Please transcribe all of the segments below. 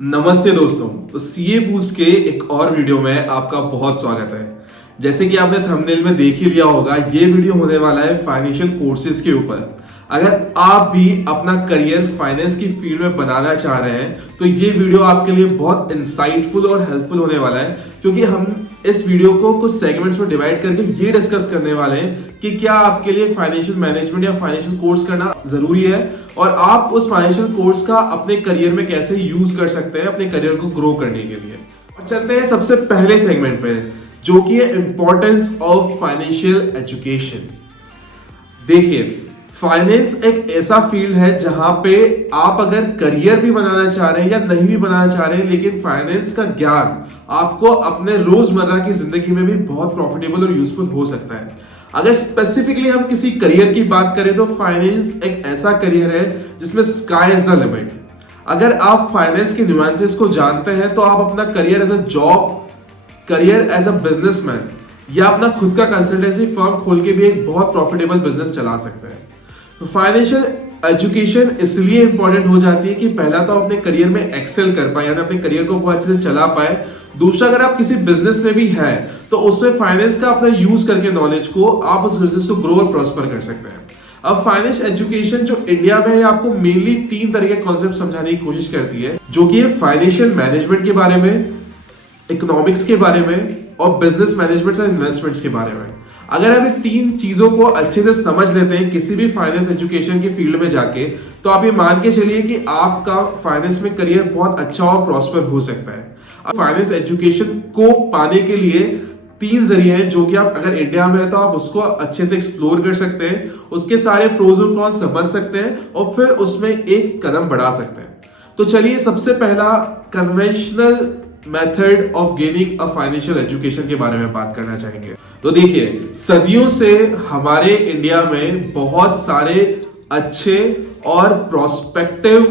नमस्ते दोस्तों, तो सीए बूस्ट के एक और वीडियो में आपका बहुत स्वागत है। जैसे कि आपने थंबनेल में देख ही लिया होगा, ये वीडियो होने वाला है फाइनेंशियल कोर्सेज के ऊपर। अगर आप भी अपना करियर फाइनेंस की फील्ड में बनाना चाह रहे हैं तो ये वीडियो आपके लिए बहुत इंसाइटफुल और हेल्पफुल होने वाला है, क्योंकि हम इस वीडियो को कुछ सेगमेंट्स में डिवाइड करके ये डिस्कस करने वाले हैं कि क्या आपके लिए फाइनेंशियल मैनेजमेंट या फाइनेंशियल कोर्स करना जरूरी है और आप उस फाइनेंशियल कोर्स का अपने करियर में कैसे यूज कर सकते हैं अपने करियर को ग्रो करने के लिए। और चलते हैं सबसे पहले सेगमेंट पे, जो कि है इंपॉर्टेंस ऑफ फाइनेंशियल एजुकेशन। देखिए, फाइनेंस एक ऐसा फील्ड है जहां पे आप अगर करियर भी बनाना चाह रहे हैं या नहीं भी बनाना चाह रहे हैं, लेकिन फाइनेंस का ज्ञान आपको अपने रोजमर्रा की जिंदगी में भी बहुत प्रॉफिटेबल और यूजफुल हो सकता है। अगर स्पेसिफिकली हम किसी करियर की बात करें तो फाइनेंस एक ऐसा करियर है जिसमें स्काई इज द लिमिट। अगर आप फाइनेंस के न्यूएंसेस को जानते हैं तो आप अपना career as a job, career as a businessman या अपना खुद का कंसल्टेंसी फर्म खोल के भी एक बहुत प्रॉफिटेबल बिजनेस चला सकते हैं। तो फाइनेंशियल एजुकेशन इसलिए इंपॉर्टेंट हो जाती है कि पहला तो आप अपने करियर में एक्सेल कर पाए, यानी अपने करियर को बहुत अच्छे से चला पाए। दूसरा, अगर आप किसी बिजनेस में भी हैं तो उसमें फाइनेंस का अपना यूज करके नॉलेज को आप उस बिजनेस को ग्रो और प्रॉस्पर कर सकते हैं। अब फाइनेंस एजुकेशन जो इंडिया में है, आपको मेनली 3 तरह के कॉन्सेप्ट समझाने की कोशिश करती है, जो कि फाइनेंशियल मैनेजमेंट के बारे में, इकोनॉमिक्स के बारे में और बिजनेस मैनेजमेंट एंड इन्वेस्टमेंट्स के बारे में। अगर हम इन 3 चीजों को अच्छे से समझ लेते हैं किसी भी फाइनेंस एजुकेशन की फील्ड में जाके, तो आप ये मान के चलिए कि आपका फाइनेंस में करियर बहुत अच्छा और प्रॉस्पर हो सकता है। अब फाइनेंस एजुकेशन को पाने के लिए 3 जरिए हैं, जो कि आप अगर इंडिया में है तो आप उसको अच्छे से एक्सप्लोर कर सकते हैं, उसके सारे प्रोज और कॉन्स समझ सकते हैं और फिर उसमें एक कदम बढ़ा सकते हैं। तो चलिए, सबसे पहला conventional method of gaining a financial education के बारे में बात करना चाहेंगे। तो देखिए, सदियों से हमारे इंडिया में बहुत सारे अच्छे और प्रोस्पेक्टिव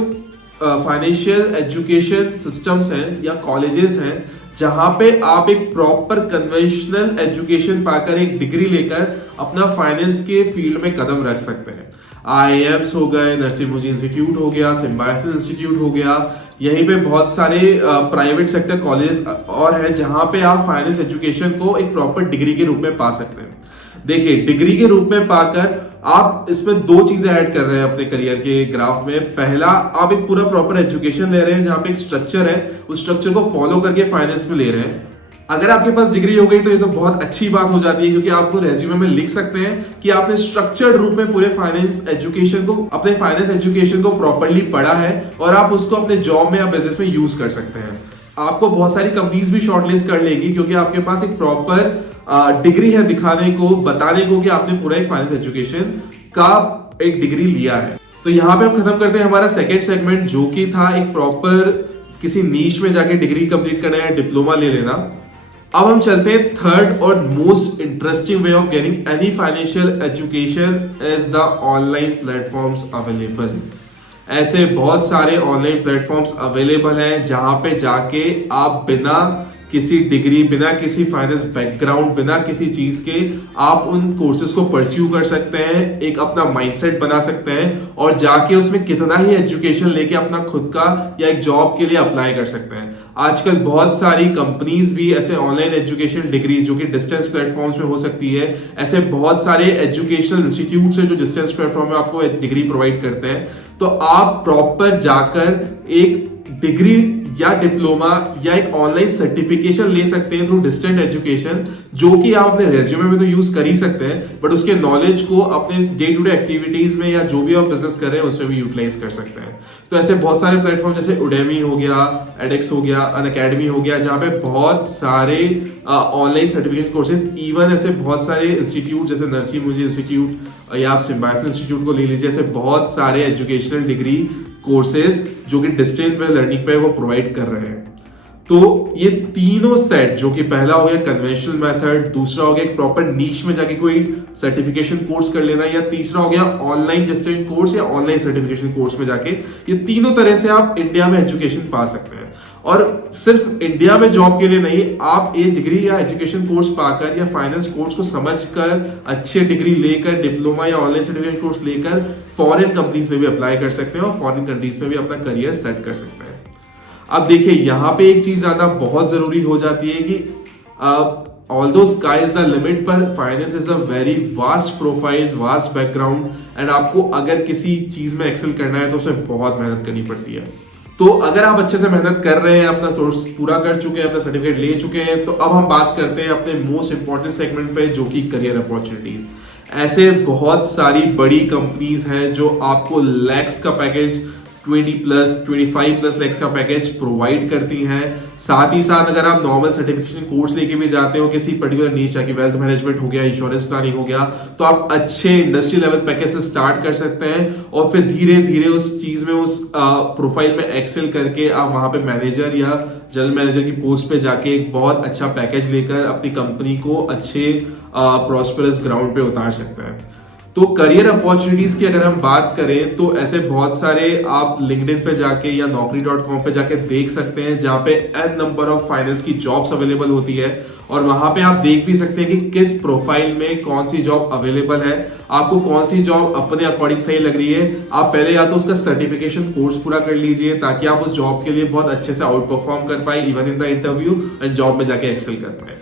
फाइनेंशियल एजुकेशन सिस्टम्स हैं या कॉलेजेस हैं, जहां पे आप एक प्रॉपर कन्वेंशनल एजुकेशन पाकर, एक डिग्री लेकर अपना फाइनेंस के फील्ड में कदम रख सकते हैं। IIMs हो गए, नरसिम्हा इंस्टीट्यूट हो गया, सिम्बायोसिस इंस्टीट्यूट हो गया, यहीं पे बहुत सारे प्राइवेट सेक्टर कॉलेज और है जहां पे आप फाइनेंस एजुकेशन को एक प्रॉपर डिग्री के रूप में पा सकते हैं। देखिए, डिग्री के रूप में पाकर आप इसमें 2 चीजें ऐड कर रहे हैं अपने करियर के ग्राफ में। पहला, आप एक पूरा प्रॉपर एजुकेशन ले रहे हैं जहां पे एक स्ट्रक्चर है, उस स्ट्रक्चर को फॉलो करके फाइनेंस में ले रहे हैं। अगर आपके पास डिग्री हो गई तो ये तो बहुत अच्छी बात हो जाती है, क्योंकि आपको रेज्यूमे में लिख सकते हैं कि आपने स्ट्रक्चर्ड रूप में पूरे फाइनेंस एजुकेशन को, अपने फाइनेंस एजुकेशन को प्रॉपर्ली पढ़ा है और आप उसको अपने जॉब में या बिजनेस में यूज कर सकते हैं। आपको बहुत सारी कंपनीज भी शॉर्टलिस्ट कर लेगी, क्योंकि आपके पास एक प्रॉपर डिग्री है दिखाने को, बताने को कि आपने पूरा एक फाइनेंस एजुकेशन का एक डिग्री लिया है। तो यहाँ पे हम खत्म करते हैं हमारा सेकेंड सेगमेंट, जो कि था एक प्रॉपर किसी नीश में जाके डिग्री कंप्लीट करना या डिप्लोमा ले लेना। अब हम चलते हैं थर्ड और most interesting way of getting any financial education is the online platforms available. ऐसे बहुत सारे ऑनलाइन प्लेटफॉर्म्स अवेलेबल हैं जहां पे जाके आप बिना किसी डिग्री, बिना किसी फाइनेंस बैकग्राउंड, बिना किसी चीज के आप उन कोर्सेज को परस्यू कर सकते हैं, एक अपना माइंडसेट बना सकते हैं और जाके उसमें कितना ही एजुकेशन लेके अपना खुद का या एक जॉब के लिए अप्लाई कर सकते हैं। आजकल बहुत सारी कंपनीज भी ऐसे ऑनलाइन एजुकेशन डिग्रीज, जो कि डिस्टेंस प्लेटफॉर्म्स में हो सकती है, ऐसे बहुत सारे एजुकेशनल इंस्टीट्यूट्स हैं जो डिस्टेंस प्लेटफॉर्म में आपको डिग्री प्रोवाइड करते हैं। तो आप प्रॉपर जाकर एक डिग्री या डिप्लोमा या एक ऑनलाइन सर्टिफिकेशन ले सकते हैं थ्रू डिस्टेंट एजुकेशन, जो कि आप अपने रेज्यूमे में तो यूज कर ही सकते हैं, बट उसके नॉलेज को अपने डे टू डे एक्टिविटीज में या जो भी आप बिजनेस कर रहे हैं उसमें भी यूटिलाइज कर सकते हैं। तो ऐसे बहुत सारे प्लेटफॉर्म जैसे उडेमी हो गया, एडेक्स हो गया, अनअकैडमी हो गया, जहाँ पे बहुत सारे ऑनलाइन सर्टिफिकेशन कोर्सेज, इवन ऐसे बहुत सारे इंस्टीट्यूट जैसे नरसिम्हा इंस्टीट्यूट या आप सिम्बायोसिस इंस्टीट्यूट को ले लीजिए, ऐसे बहुत सारे एजुकेशनल डिग्री कोर्सेज जो कि डिस्टेंस में लर्निंग पे वो प्रोवाइड कर रहे हैं। तो ये तीनों सेट, जो कि पहला हो गया कन्वेंशनल मेथड, दूसरा हो गया एक प्रॉपर नीश में जाके कोई सर्टिफिकेशन कोर्स कर लेना, या तीसरा हो गया ऑनलाइन डिस्टेंट कोर्स या ऑनलाइन सर्टिफिकेशन कोर्स में जाके, ये तीनों तरह से आप इंडिया में एजुकेशन पा सकते हैं। और सिर्फ इंडिया में जॉब के लिए नहीं, आप ये डिग्री या एजुकेशन कोर्स पाकर या फाइनेंस कोर्स को समझकर अच्छे डिग्री लेकर, डिप्लोमा या ऑनलाइन सर्टिफिकेट कोर्स लेकर फॉरेन कंपनीज में भी अप्लाई कर सकते हैं और फॉरेन कंट्रीज में भी अपना करियर सेट कर सकते हैं। अब देखिए यहाँ पे एक चीज जानना बहुत जरूरी हो जाती है कि although sky is the limit, पर finance is a very vast profile, vast background, and आपको अगर किसी चीज में एक्सेल करना है तो उसमें बहुत मेहनत करनी पड़ती है। तो अगर आप अच्छे से मेहनत कर रहे हैं, अपना कोर्स पूरा कर चुके हैं, अपना सर्टिफिकेट ले चुके हैं, तो अब हम बात करते हैं अपने मोस्ट इंपॉर्टेंट सेगमेंट पे, जो कि करियर अपॉर्चुनिटीज। ऐसे बहुत सारी बड़ी कंपनीज हैं जो आपको लैक्स का पैकेज, 25+ लैक्स का पैकेज प्रोवाइड करती हैं। साथ ही साथ अगर आप नॉर्मल सर्टिफिकेशन कोर्स लेके भी जाते हो किसी पर्टिकुलर नीश, चाहे वेल्थ मैनेजमेंट हो गया, इंश्योरेंस प्लानिंग हो गया, तो आप अच्छे इंडस्ट्री लेवल पैकेज से स्टार्ट कर सकते हैं और फिर धीरे धीरे उस चीज में, उस प्रोफाइल में एक्सेल करके आप वहां पे मैनेजर या जनरल मैनेजर की पोस्ट पे जाके एक बहुत अच्छा पैकेज लेकर अपनी कंपनी को अच्छे प्रॉस्पेरस ग्राउंड पे उतार सकते हैं। तो करियर अपॉर्चुनिटीज की अगर हम बात करें तो ऐसे बहुत सारे आप लिंक्डइन पे जाके या naukri.com पे जाके देख सकते हैं, जहां पे n नंबर ऑफ फाइनेंस की जॉब्स अवेलेबल होती है और वहां पे आप देख भी सकते हैं कि किस प्रोफाइल में कौन सी जॉब अवेलेबल है, आपको कौन सी जॉब अपने अकॉर्डिंग सही लग रही है। आप पहले या तो उसका सर्टिफिकेशन कोर्स पूरा कर लीजिए ताकि आप उस जॉब के लिए बहुत अच्छे से आउट परफॉर्म कर पाए even in the interview, and job में जाके एक्सेल कर पाए।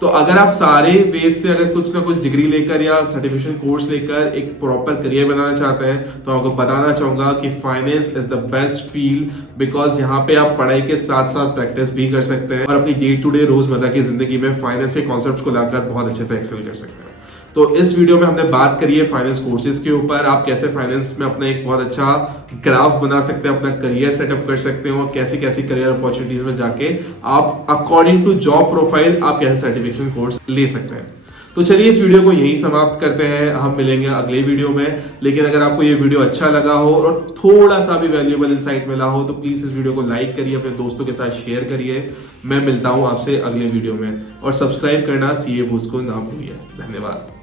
तो अगर आप सारे बेस से अगर कुछ ना कुछ डिग्री लेकर या सर्टिफिकेशन कोर्स लेकर एक प्रॉपर करियर बनाना चाहते हैं, तो आपको बताना चाहूंगा कि finance is the best field, because यहाँ पे आप पढ़ाई के साथ साथ प्रैक्टिस भी कर सकते हैं और अपनी डे टू डे रोजमर्रा की जिंदगी में फाइनेंस के कॉन्सेप्ट्स को लाकर बहुत अच्छे से एक्सेल कर सकते हैं। तो इस वीडियो में हमने बात करी है फाइनेंस कोर्सेज के ऊपर, आप कैसे फाइनेंस में अपना एक बहुत अच्छा ग्राफ बना सकते हैं, अपना करियर सेटअप कर सकते हैं और कैसी कैसी करियर अपॉर्चुनिटीज में जाके आप अकॉर्डिंग टू जॉब प्रोफाइल आप कैसे सर्टिफिकेशन कोर्स ले सकते हैं। तो चलिए इस वीडियो को यहीं समाप्त करते हैं, हम मिलेंगे अगले वीडियो में। लेकिन अगर आपको ये वीडियो अच्छा लगा हो और थोड़ा सा भी वैल्यूएबल इंसाइट मिला हो तो प्लीज इस वीडियो को लाइक करिए, अपने दोस्तों के साथ शेयर करिए। मैं मिलता हूं आपसे अगले वीडियो में, और सब्सक्राइब करना सीए बूस्ट को ना भूलिए। धन्यवाद।